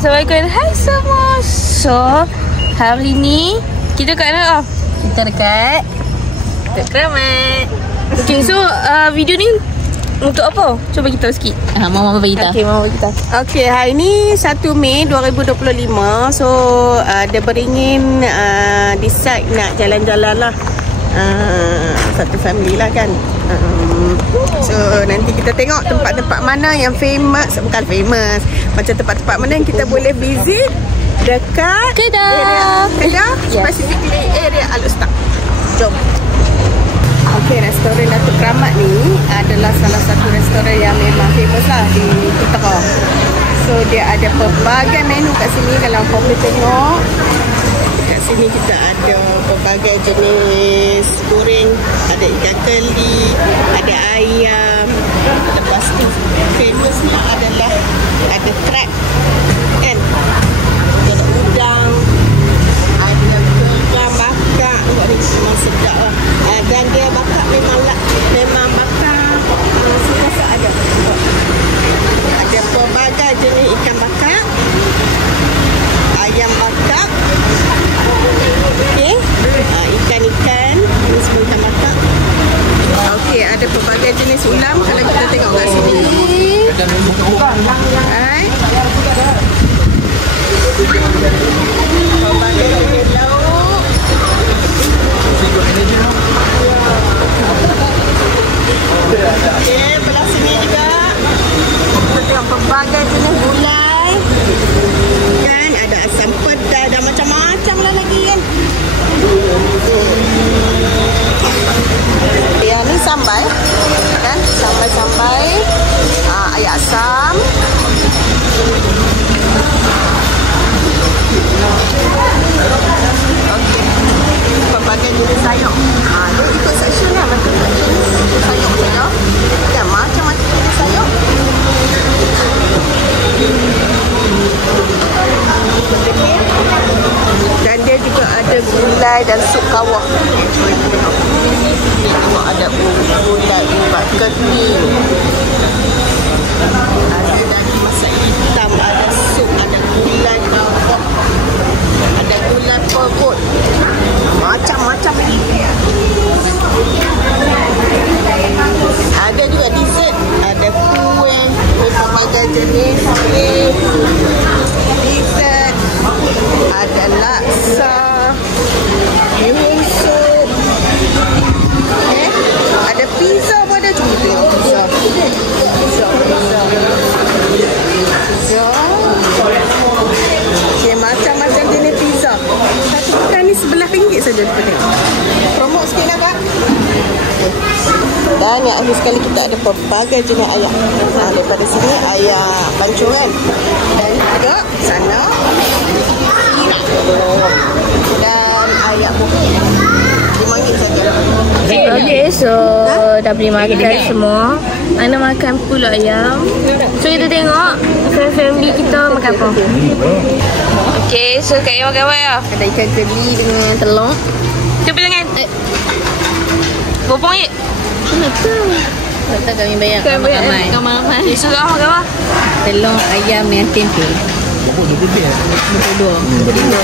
Assalamualaikum. Hai semua. So, hari ni kita kat mana? Kita dekat Keramat. Okay, so video ni untuk apa? Cuba kita tahu sikit. Mama bagi tahu. Okay, Mama bagi tahu. Okey, hari ni 1 Mei 2025. So, dia beringin decide nak jalan-jalan lah. Satu family lah kan. So, nanti kita tengok tempat-tempat mana yang famous. Bukan famous. Macam tempat-tempat mana yang kita boleh visit dekat Kedah. Kedah, specifically area Al-Ustaz. Jom. Okey, restoran Datuk Keramat ni adalah salah satu restoran yang memang famous lah di Putera. So, dia ada pelbagai menu kat sini. Kalau kau boleh tengok, kat sini kita ada pelbagai jenis goreng. Ada ikan keli, ada ayam. Lepas tu, famousnya adalah ada crab kan? Ada udang, ada kerang bakar. Memang sedap lah. Dan dia bakar memang bakar sentiasa ada. Ada pelbagai jenis ikan bakar, ayam bakar, okey, ikan-ikan, ini semua ikan bakar. Okey, ada pelbagai jenis ulam kalau kita tengok kat sini. Hai. Pelbagai jenis lauk. Okey, belah sini juga kita tengok pelbagai jenis gulai kan, ada asam pedas dan macam-macam lah lagi kan. Yang ni sambal kan, sambal air asam. Okey, pelbagai jenis sayur. Dia ikut section lah, macam sayur saja. Dan macam-macam jenis sayur. Dan dia juga ada gulai dan sup kawah. Tengok ada gulai ubat keting, ada daging masak hitam, ada sup, ada gulai kawah, ada gulai perut, macam-macam lagi. Ada juga dessert, ada kuih berbagai jenis dessert, ada laksa, bihun sup, ada pizza pun ada. Cuma tengok pizza. Okay, macam-macam jenis pizza. Satu bukan ni RM11 saja kita tengok. Promote sikit lah Kak. Dan yang akhir sekali kita ada pelbagai jenis ayam. Daripada sini ayam pancuran. Dan juga sana dan ayam RM5 saja. Okay, so dah beli makan semua. Ana makan pulut ayam. So kita tengok family kita makan apa. Okay, so Kak Aya makan apa ya? Ada ikan keli dengan telur. Cuba dengan bopong je. Kenapa? Tak kami bayar kamar-kamar. Okay, so Kak makan apa? Telur ayam yang tempe. 22.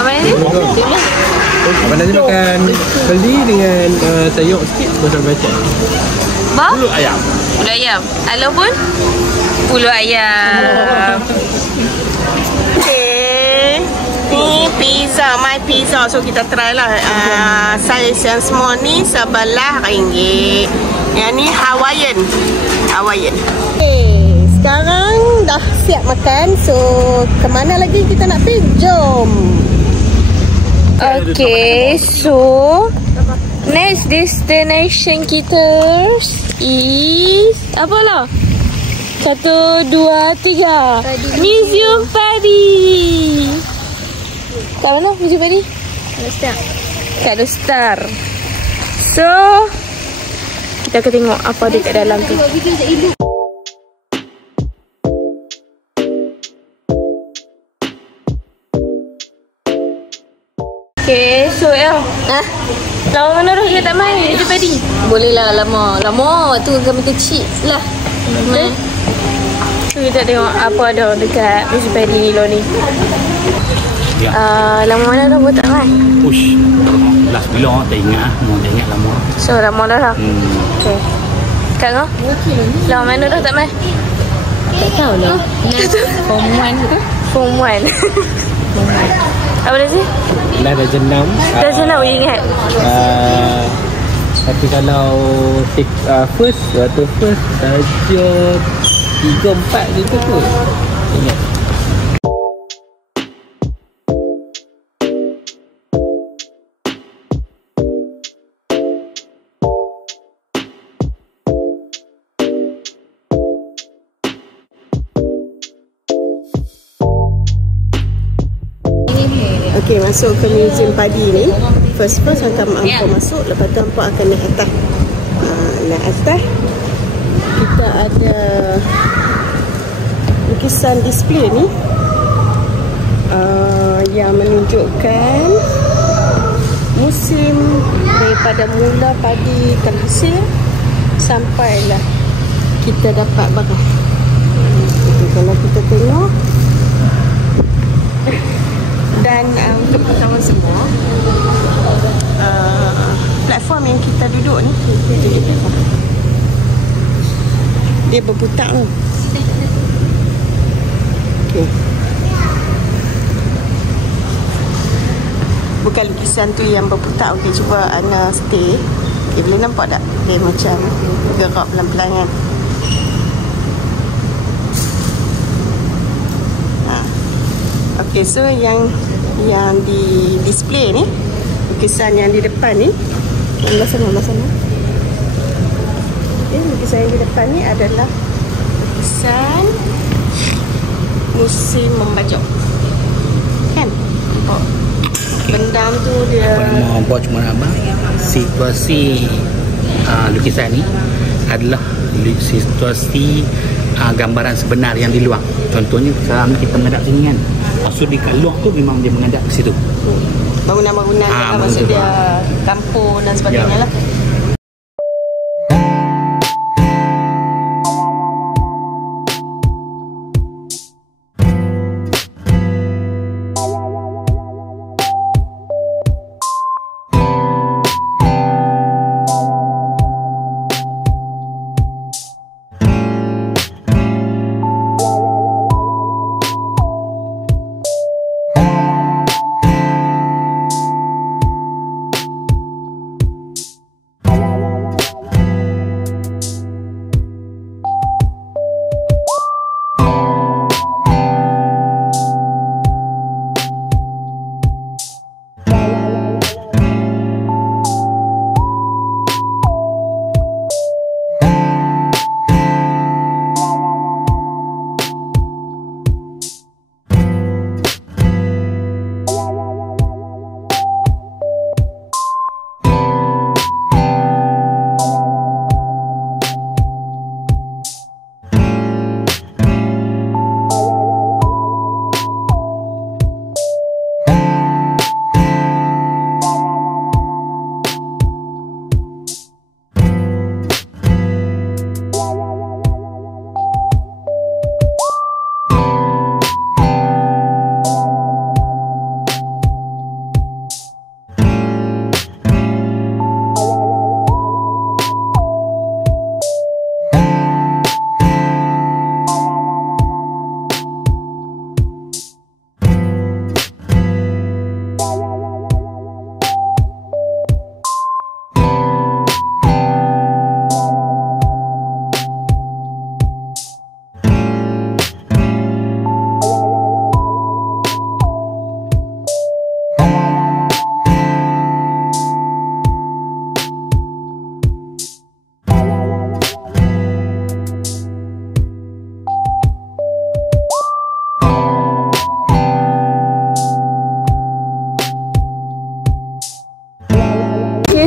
Apa ni? Abang Nazim makan keli dengan sayur sikit bersama bacang. Apa? Pulut ayam. Pulut ayam. Alah pun pulut ayam. Okay, ni pizza, my pizza. So kita try lah. Saiz yang small ni RM11. Yang ni Hawaiian. Okay, sekarang dah siap makan. So kemana lagi kita nak pergi? Jom. Okay, so next destination kita is apalah? 1, 2, 3 Museum Padi. Kat mana Museum Padi? Kat Star. So kita akan tengok apa ada kat dalam tu. Okay, so lama mana dah kita tak main Museum Padi? Boleh lah lama. Waktu kami kecil lah. kita tengok apa ada dekat Mr. Paddy Nilo ni. Ya. Lama mana dah buat tak kan? Push. Last bila tak ingat. Mau tak ingat lama. So lama dah lah. Okay. Kak kau? Lama mana dah tak mai? Tak tahu lah. Form 1 ke? Form 1. Apa dah sih? Dah darjah 6. Dah senang ingat. Tapi kalau first, waktu first darjah 3-4 gitu tu. Ingat. Okey, masuk ke Museum Padi ni. First akan hampa masuk, lepas tu hampa akan naik atas. Naik atas, kita ada lukisan display ni yang menunjukkan musim daripada mula padi terhasil sampailah kita dapat barang. Kalau kita tengok, dan untuk pengetahuan semua, platform yang kita duduk ni, dia berputar tu. Okay. Bukan lukisan tu yang berputar. Okay, cuba Ana stay. Okay, boleh nampak tak? Dia macam gerak pelan-pelan kan. Okay, so yang di display ni, lukisan yang di depan ni, belah sana. Okay, lukisan yang di depan ni adalah lukisan musim membajak. Kan? Nampak? Bendam tu dia... Kalau buat cuma abang, situasi lukisan ni adalah situasi gambaran sebenar yang di luar. Contohnya sekarang kita menghadap sini kan. Maksud di kat luar tu memang dia menghadap ke situ. Bangunan-bangunan maksud dia kampung dan sebagainya lah.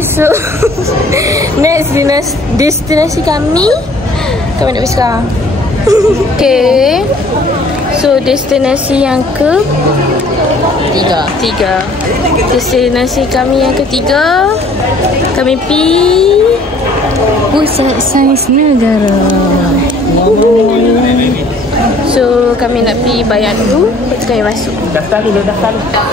So next destinasi kami nak pergi sekarang. Okay, so destinasi yang tiga. Destinasi kami yang ketiga, kami pergi Pusat Sains Negara. kami nak pergi bayar dulu, lepas tu kami masuk. Daftar dulu.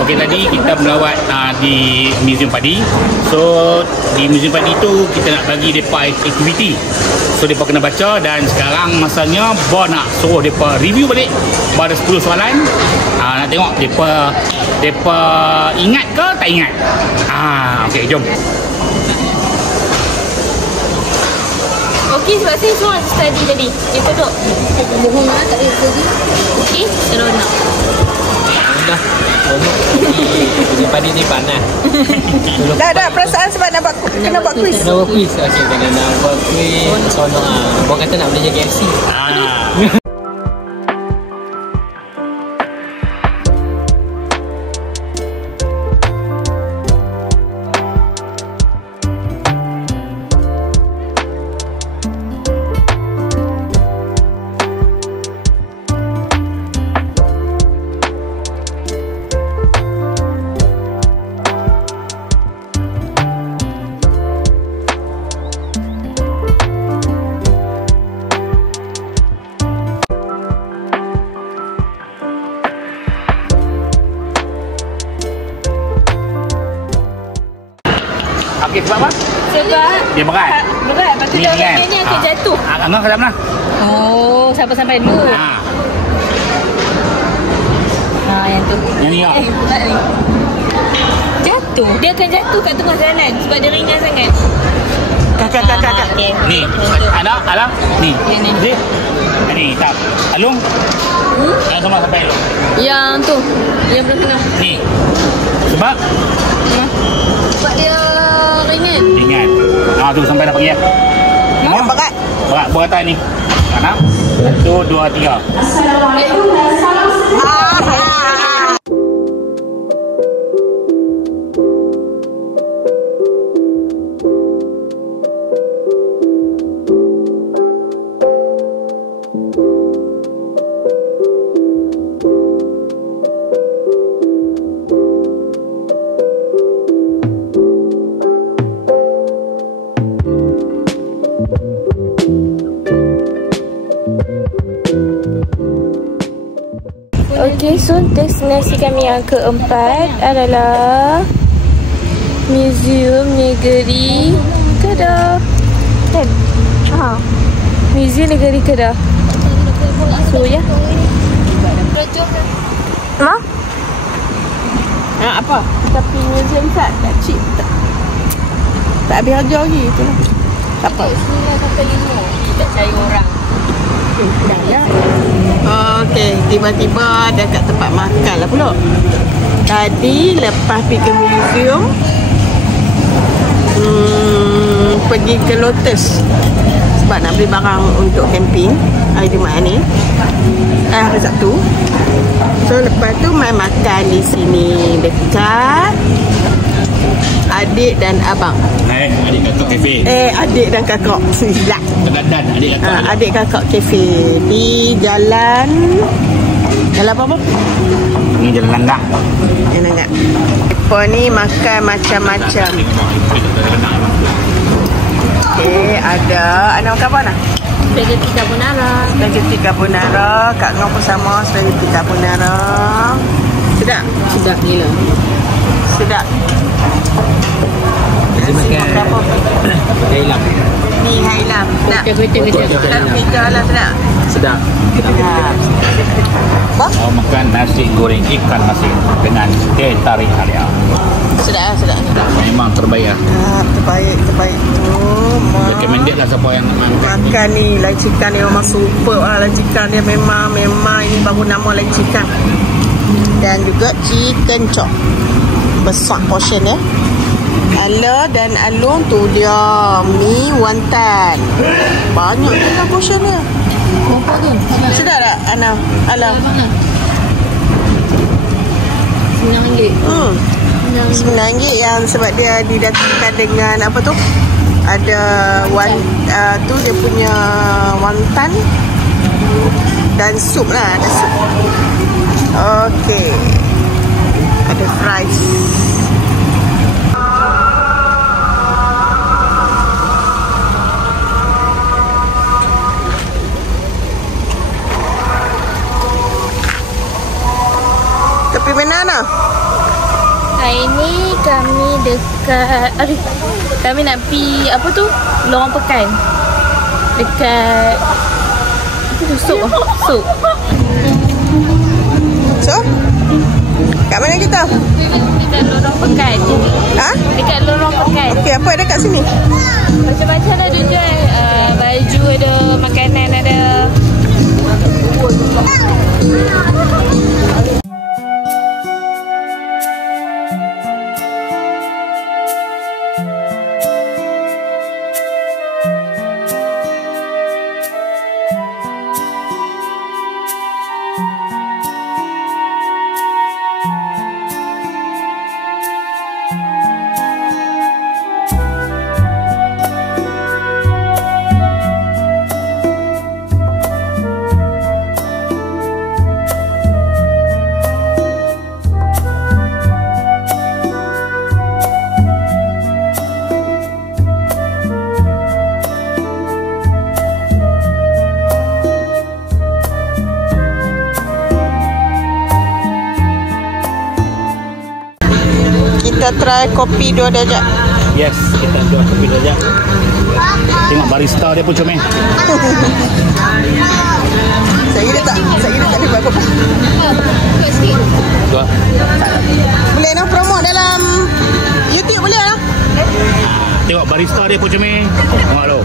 Okey, tadi kita melawat di Museum Padi. So di Museum Padi tu kita nak bagi depa aktiviti. So depa kena baca, dan sekarang masanya Bo nak suruh depa review balik. Bo ada 10 soalan. Nak tengok depa ingat ke tak ingat. Okey, jom. Okey, sebab saya semua study tadi. Depa duduk. Bohong lah, tak ada study. Okey, seronok. Dah. Museum Padi ni panas. Dah perasaan sebab nak buat kena buat quiz. Kena buat quiz. Okey, kena nak buat quiz. Seronok ah. Orang kata nak belajar KFC. Okey, sebab apa? Sebab Dia berat. lepas tu dia orang ni akan jatuh. Angah ke mana? Oh, sampai dulu. Yang tu. Yang ni. Berat ni. Jatuh. Dia akan jatuh kat tengah jalan sebab dia ringan sangat. Kakak. Ni. Alang. Ni. Ni. Tak. Alung. Yang semua sampai Alung. Yang tu. Yang belah tengah. Ni. Sebab Sebab dia ringan. ringan. Tu sampai dah pergi. Yang berat. Beratan ni. Mana? 1, 2, 3. Okey, so destinasi kami yang keempat adalah Museum Negeri Kedah. Kan? Museum Negeri Kedah. So ya. Apa? Kita pergi museum tak cheap tak. Tak habis harga lagi tu lah. Tak apa. Sampai 5. Kita cari orang. Okey, tiba-tiba dekat tempat makan lah pula. Tadi lepas pergi ke museum, pergi ke Lotus sebab nak beli barang untuk camping hari Jumaat ni, hari Sabtu. So lepas tu main makan di sini dekat adik dan abang. Adik kakak kafe. Adik dan kakak. Silap. Dan adik kakak. Adik kakak kafe di jalan apa? Ni jalan Langgar. Jalan Langgar. Mereka ni makan macam-macam. Okey, ada makan apa nak? Spaghetti carbonara. Spaghetti carbonara. Kak Ngau pun sama spaghetti carbonara. Sedap? Sedap gila. Sedap. Nasi makan apa? Thailand. Ni Hailam. Sedap. Kuih-kuih. Pizza lah sedap. Sedap. Oh, makan nasi goreng ikan masin dengan teh tarik halia. Sedap. Memang terbaik lah. Terbaik tu. Recommended lah siapa yang nak makan. Makan ni lai chicken ni memang super lah. Lai chicken dia memang ini baru nama lai chicken. Dan juga chicken chop. Besar portion ya. Ala dan Alung tu dia mi wonton. Banyak juga portion dia. Nampak tu? Sedap tak Ana? Ala. RM9. RM9 yang sebab dia didatangkan dengan apa tu? Ada tu dia punya wonton dan sup lah, ada sup. Okey. Ada fries. ini kami dekat, aduh, kami nak pergi apa tu? Lorong Pekan. Dekat apa tu? Sup. So, kat mana kita? Dekat Lorong Pekan. Ha? Dekat Lorong Pekan. Okey, apa ada kat sini? Macam-macam ada jual. Baju ada, makanan ada. Kita try kopi 2 darjah. Yes, kita jual kopi saja. Tengok barista dia pun comel. Saya tak boleh buat kopi. Dua. Boleh nak promote dalam YouTube boleh lah. Tengok barista dia pun comel. Tengok tu.